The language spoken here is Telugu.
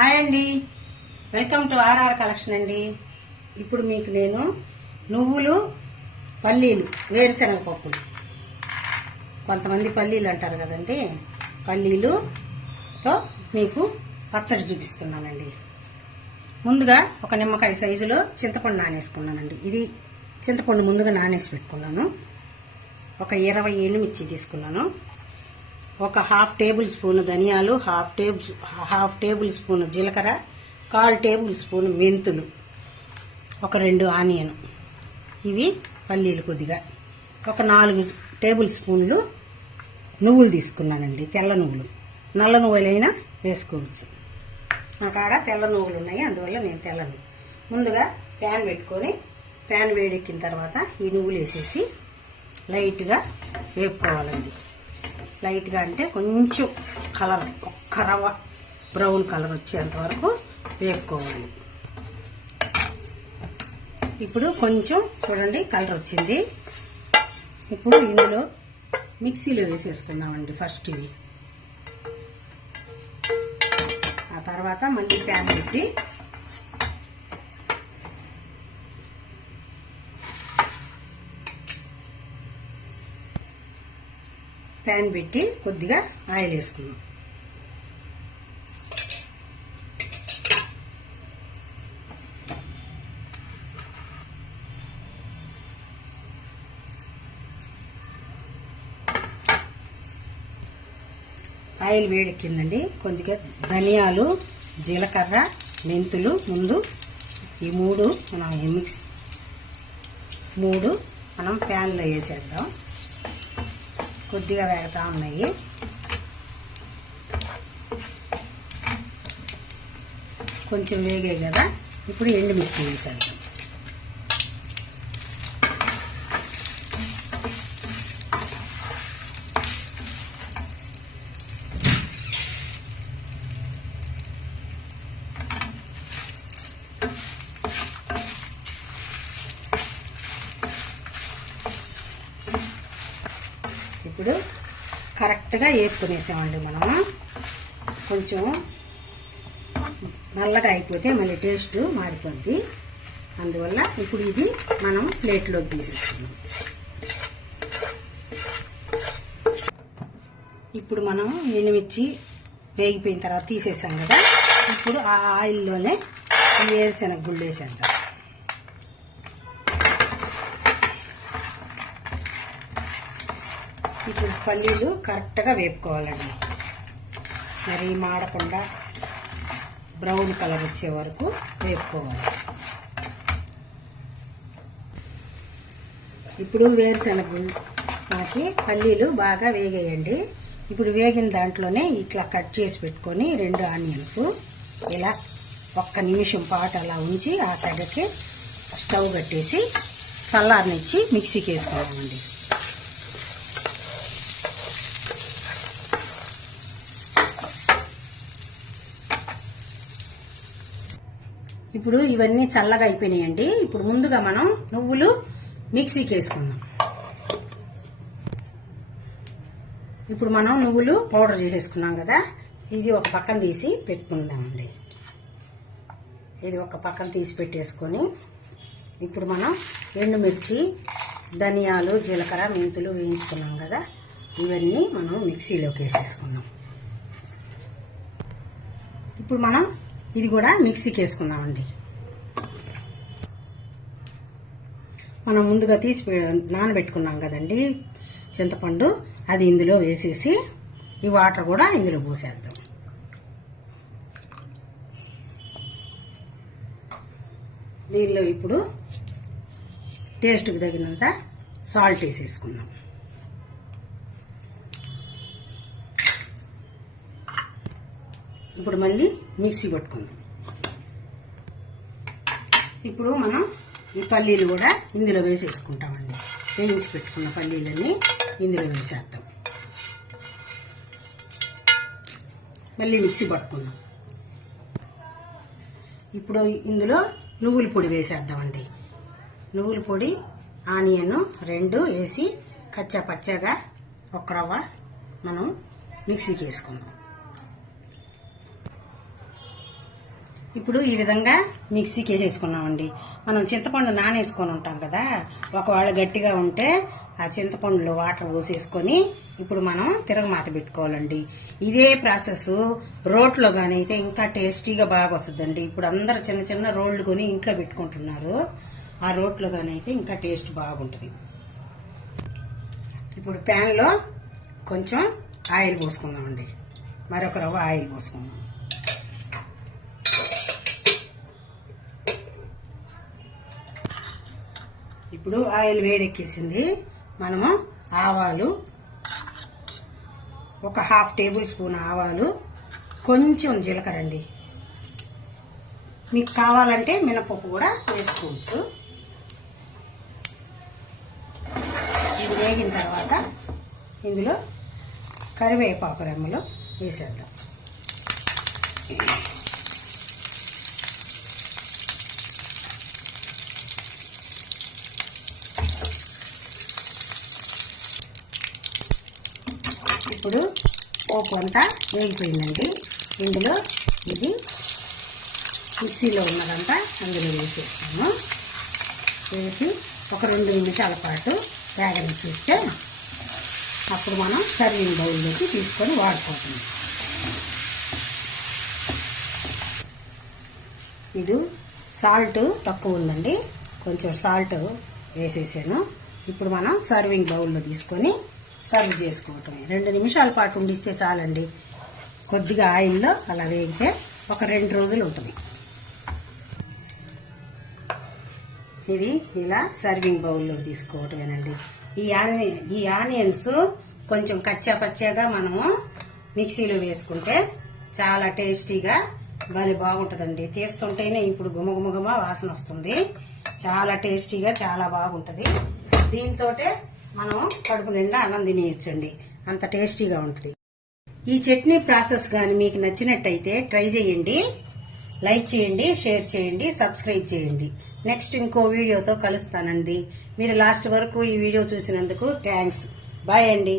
హాయ్ అండి, వెల్కమ్ టు ఆర్ఆర్ కలెక్షన్ అండి. ఇప్పుడు మీకు నేను నువ్వులు, పల్లీలు, వేరుశనగ పప్పులు, కొంతమంది పల్లీలు అంటారు కదండి, పల్లీలుతో మీకు పచ్చడి చూపిస్తున్నానండి. ముందుగా ఒక నిమ్మకాయ సైజులో చింతపండు నానేసుకున్నానండి. ఇది చింతపండు ముందుగా నానేసి పెట్టుకున్నాను. ఒక 20 ఎండుమిర్చి తీసుకున్నాను. ఒక హాఫ్ టేబుల్ స్పూన్ ధనియాలు, హాఫ్ టేబుల్ స్పూన్ జీలకర్ర, 1/4 టేబుల్ స్పూన్ మెంతులు, ఒక 2 ఆనియన్, ఇవి పల్లీలు కొద్దిగా, ఒక 4 టేబుల్ స్పూన్లు నువ్వులు తీసుకున్నానండి. తెల్ల నువ్వులు, నల్ల నువ్వులైనా వేసుకోవచ్చు. నా కాడ తెల్ల నువ్వులు ఉన్నాయి, అందువల్ల నేను తెల్ల నువ్వులు. ముందుగా ప్యాన్ పెట్టుకొని ప్యాన్ వేడెక్కిన తర్వాత ఈ నువ్వులు వేసేసి లైట్గా వేపుకోవాలండి. లైట్గా అంటే కొంచెం కలర్, ఒక్క రవ్వ బ్రౌన్ కలర్ వచ్చేంత వరకు వేపుకోవాలి. ఇప్పుడు కొంచెం చూడండి కలర్ వచ్చింది. ఇప్పుడు ఇందులో మిక్సీలో వేసేసుకుందామండి ఫస్ట్ ఇవి. ఆ తర్వాత మళ్ళీ ప్యాన్ పెట్టి కొద్దిగా ఆయిల్ వేసుకున్నాం. ఆయిల్ వేడెక్కిందండి. కొద్దిగా ధనియాలు, జీలకర్ర, మెంతులు ముందు ఈ మూడు మనం ప్యాన్లో వేసేద్దాం. కొద్దిగా వేగుతా ఉన్నాయి. కొంచెం వేగాయి కదా, ఇప్పుడు ఎండుమిర్చి వేసేద్దాం. ఇప్పుడు కరెక్ట్గా వేపుకునేసామండి. మనము కొంచెం నల్లగా అయిపోతే మళ్ళీ టేస్ట్ మారిపోద్ది. అందువల్ల ఇప్పుడు ఇది మనం ప్లేట్లోకి తీసేసుకున్నాం. ఇప్పుడు మనం ఎండుమిర్చి వేగిపోయిన తర్వాత తీసేసాం కదా, ఇప్పుడు ఆ ఆయిల్లోనే వేరుశనగ గుళ్ళు వేసేద్దాం. ఇప్పుడు పల్లీలు కరెక్ట్గా వేపుకోవాలండి. మరి మాడకుండా బ్రౌన్ కలర్ వచ్చే వరకు వేపుకోవాలి. ఇప్పుడు వేరుశనగ మనకి పల్లీలు బాగా వేగేయండి. ఇప్పుడు వేగిన దాంట్లోనే ఇట్లా కట్ చేసి పెట్టుకొని 2 ఆనియన్స్ ఇలా 1 నిమిషం పాటు అలా ఉంచి ఆ సైడ్కి స్టవ్ కట్టేసి చల్లారనిచ్చి మిక్సీకి వేసుకోవాలండి. ఇప్పుడు ఇవన్నీ చల్లగా అయిపోయినాయండి. ఇప్పుడు ముందుగా మనం నువ్వులు మిక్సీకి వేసుకుందాం. ఇప్పుడు మనం నువ్వులు పౌడర్ చేసేసుకున్నాం కదా, ఇది ఒక పక్కన తీసి పెట్టుకుందామండి. ఇది ఒక పక్కన తీసి పెట్టేసుకొని ఇప్పుడు మనం ఎండుమిర్చి, ధనియాలు, జీలకర్ర, మెంతులు వేయించుకున్నాం కదా, ఇవన్నీ మనం మిక్సీలోకి వేసేసుకున్నాం. ఇప్పుడు మనం ఇది కూడా మిక్సీకి వేసుకుందామండి. మనం ముందుగా తీసి నానబెట్టుకున్నాం కదండి చింతపండు, అది ఇందులో వేసేసి ఈ వాటర్ కూడా ఇందులో పోసేద్దాం. దీనిలో ఇప్పుడు టేస్ట్కి తగినంత సాల్ట్ వేసేసుకున్నాం. ఇప్పుడు మళ్ళీ మిక్సీ పట్టుకుందాం. ఇప్పుడు మనం ఈ పల్లీలు కూడా ఇందులో వేసేసుకుంటామండి. వేయించి పెట్టుకున్న పల్లీలన్నీ ఇందులో వేసేద్దాం. మళ్ళీ మిక్సీ పట్టుకుందాం. ఇప్పుడు ఇందులో నువ్వుల పొడి వేసేద్దామండి. నువ్వుల పొడి, ఆనియన్ 2 వేసి కచ్చా పచ్చగా 1 రవ్వ మనం మిక్సీకి వేసుకుందాం. ఇప్పుడు ఈ విధంగా మిక్సీకి వేసేసుకున్నామండి. మనం చింతపండు నానేసుకొని ఉంటాం కదా, ఒకవేళ గట్టిగా ఉంటే ఆ చింతపండులో వాటర్ పోసేసుకొని ఇప్పుడు మనం తిరగమాత పెట్టుకోవాలండి. ఇదే ప్రాసెస్ రోట్లో కానీ అయితే ఇంకా టేస్టీగా బాగా వస్తుందండి. ఇప్పుడు అందరు చిన్న చిన్న రోళ్ళు కొని ఇంట్లో పెట్టుకుంటున్నారు. ఆ రోట్లో కానీ అయితే ఇంకా టేస్ట్ బాగుంటుంది. ఇప్పుడు ప్యాన్లో కొంచెం ఆయిల్ పోసుకుందామండి. మరొక రవ్వ ఆయిల్ పోసుకుందాం. ఇప్పుడు ఆయిల్ వేడెక్కేసింది. మనము ఆవాలు, ఒక 1/2 టేబుల్ స్పూన్ ఆవాలు, కొంచెం జీలకర్ర అండి. మీకు కావాలంటే మినపప్పు కూడా వేసుకోవచ్చు. ఇది వేగిన తర్వాత ఇందులో కరివేపాకు రెమ్మలు వేసేద్దాం. ఇప్పుడు పోపు అంతా వేగిపోయిందండి. ఇందులో ఇది మిక్సీలో ఉన్నదంతా అందులో వేసేస్తాము. వేసి ఒక 2 నిమిషాల పాటు వేగనిచ్చేస్తే అప్పుడు మనం సర్వింగ్ బౌల్లోకి తీసుకొని వాడుకోవచ్చు. ఇది సాల్ట్ తక్కువ ఉందండి, కొంచెం సాల్ట్ వేసేసాను. ఇప్పుడు మనం సర్వింగ్ బౌల్లో తీసుకొని సర్వ్ చేసుకోవటమే. 2 నిమిషాల పాటు ఉండిస్తే చాలండి. కొద్దిగా ఆయిల్లో అలా వేగితే ఒక 2 రోజులు ఉంటుంది. ఇది ఇలా సర్వింగ్ బౌల్లో తీసుకోవటమేనండి. ఈ ఆనియన్స్ కొంచెం కచ్చా పచ్చాగా మనము మిక్సీలో వేసుకుంటే చాలా టేస్టీగా భలే బాగుంటుందండి. తీస్తుంటేనే ఇప్పుడు గుమగుమగుమ వాసన వస్తుంది. చాలా టేస్టీగా చాలా బాగుంటుంది. దీంతో మనం కడుపు నిండా అన్నం తినేయచ్చండి, అంత టేస్టీగా ఉంటుంది. ఈ చట్నీ ప్రాసెస్ కానీ మీకు నచ్చినట్టయితే ట్రై చేయండి. లైక్ చేయండి, షేర్ చేయండి, సబ్స్క్రైబ్ చేయండి. నెక్స్ట్ ఇంకో వీడియోతో కలుస్తానండి. మీరు లాస్ట్ వరకు ఈ వీడియో చూసినందుకు థ్యాంక్స్. బాయ్ అండి.